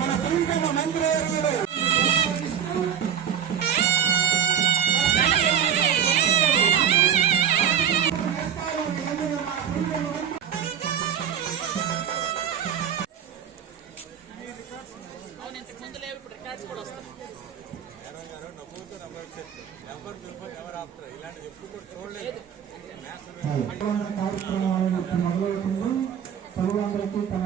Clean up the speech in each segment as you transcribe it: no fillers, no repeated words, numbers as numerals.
మన ప్రీతమ మంత్రి కార్యక్రమాలను మొదలవుతుంది. చదువులందరికీ తన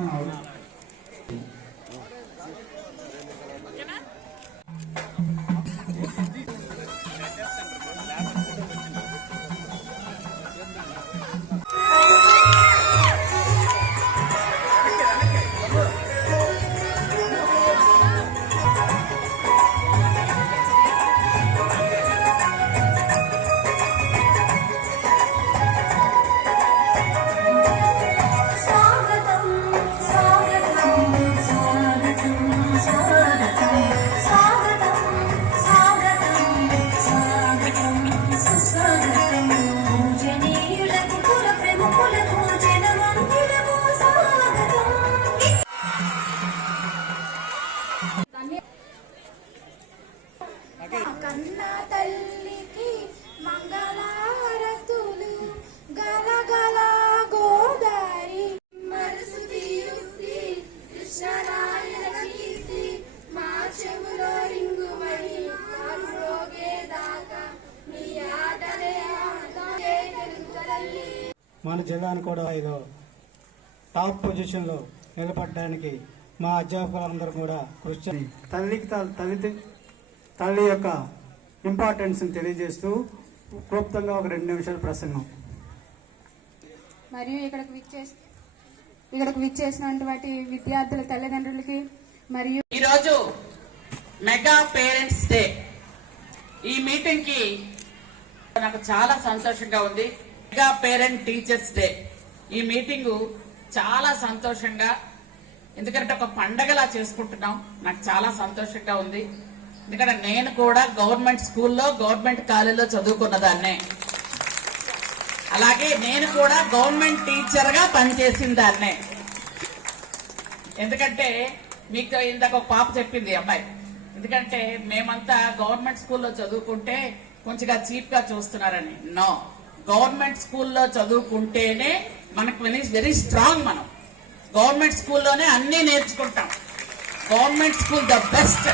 కన్నా తల్లికి మంగళారతులు గలగల గోదారి మనసు తీరుతి కృష్ణరాయణ కీర్తి మా చెవులో రింగుమణి ఆరోగేదాకా నీ ఆటలే తెలుగుతల్లి. మన జిల్లాను కూడా ఏదో టాప్ పొజిషన్లో నిలబడడానికి మా అధ్యాపకులందరూ కూడా కృషి తల్లి యొక్క ఇంపార్టెన్స్ తెలియజేస్తూ క్లుప్తంగా ఒక 2 నిమిషాల ప్రసంగం. మరియు ఇక్కడికి విచ్చేసినటువంటి విద్యార్థుల తల్లిదండ్రులకి మరియు ఈరోజు మెగా పేరెంట్స్ డే ఈ మీటింగ్ కి నాకు చాలా సంతోషంగా ఉంది. మెగా పేరెంట్ టీచర్స్ డే ఈ మీటింగ్ చాలా సంతోషంగా, ఎందుకంటే ఒక పండగలా చేసుకుంటున్నాం. నాకు చాలా సంతోషంగా ఉంది. ఎందుకంటే నేను కూడా గవర్నమెంట్ స్కూల్లో గవర్నమెంట్ కాలేజీలో చదువుకున్నదాన్నే, అలాగే నేను కూడా గవర్నమెంట్ టీచర్ గా పనిచేసిన దాన్నే. ఎందుకంటే మీకు ఇందాక ఒక పాప చెప్పింది అమ్మాయి, ఎందుకంటే మేమంతా గవర్నమెంట్ స్కూల్లో చదువుకుంటే కొంచెంగా చీప్ గా చూస్తున్నారని. నో, గవర్నమెంట్ స్కూల్లో చదువుకుంటేనే మనకు వెరీ స్ట్రాంగ్. మనం గవర్నమెంట్ స్కూల్లోనే అన్ని నేర్చుకుంటాం. Government school the best.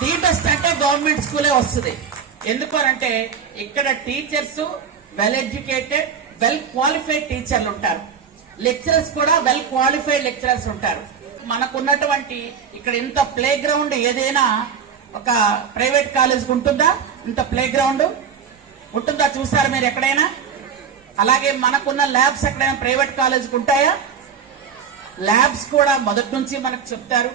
The best అంటే గవర్నమెంట్ స్కూలే వస్తుంది. ఎందుకు అంటే ఇక్కడ teachers well educated, well qualified టీచర్లు ఉంటారు. లెక్చరర్స్ కూడా వెల్ క్వాలిఫైడ్ లెక్చరర్స్ ఉంటారు. మనకున్నటువంటి ఇక్కడ ఇంత ప్లే గ్రౌండ్ ఏదైనా ఒక ప్రైవేట్ కాలేజ్కి ఉంటుందా? ఇంత ప్లే గ్రౌండ్ ఉంటుందా? చూసారా మీరు ఎక్కడైనా? అలాగే మనకున్న ల్యాబ్స్ ఎక్కడైనా ప్రైవేట్ కాలేజ్కి ఉంటాయా? ల్యాబ్స్ కూడా మొదటి నుంచి మనకు చెప్తారు.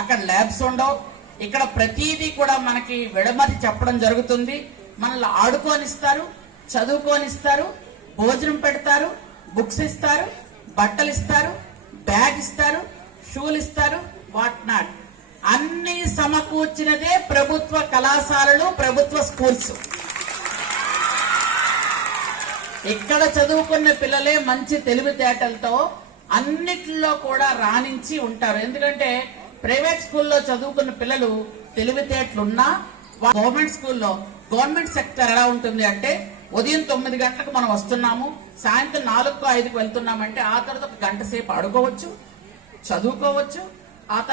అక్కడ ల్యాబ్స్ ఉండవు. ఇక్కడ ప్రతిదీ కూడా మనకి విడమరి చెప్పడం జరుగుతుంది. మనల్ని ఆడుకోనిస్తారు, చదువుకోనిస్తారు, భోజనం పెడతారు, బుక్స్ ఇస్తారు, బట్టలు ఇస్తారు, బ్యాగ్ ఇస్తారు, షూలు ఇస్తారు, వాట్ నాట్ అన్ని సమకూర్చినదే ప్రభుత్వ కళాశాలలు, ప్రభుత్వ స్కూల్స్. ఇక్కడ చదువుకున్న పిల్లలే మంచి తెలివితేటలతో అన్నిటిలో కూడా రాణించి ఉంటారు. ఎందుకంటే ప్రైవేట్ స్కూల్లో చదువుకున్న పిల్లలు తెలివితేటలున్నా, గవర్నమెంట్ స్కూల్లో గవర్నమెంట్ సెక్టర్ ఎలా ఉంటుంది అంటే ఉదయం 9 గంటలకు మనం వస్తున్నాము, సాయంత్రం 4-5కు వెళ్తున్నామంటే ఆ తర్వాత ఒక గంట సేపు ఆడుకోవచ్చు, చదువుకోవచ్చు, ఆ తర్వాత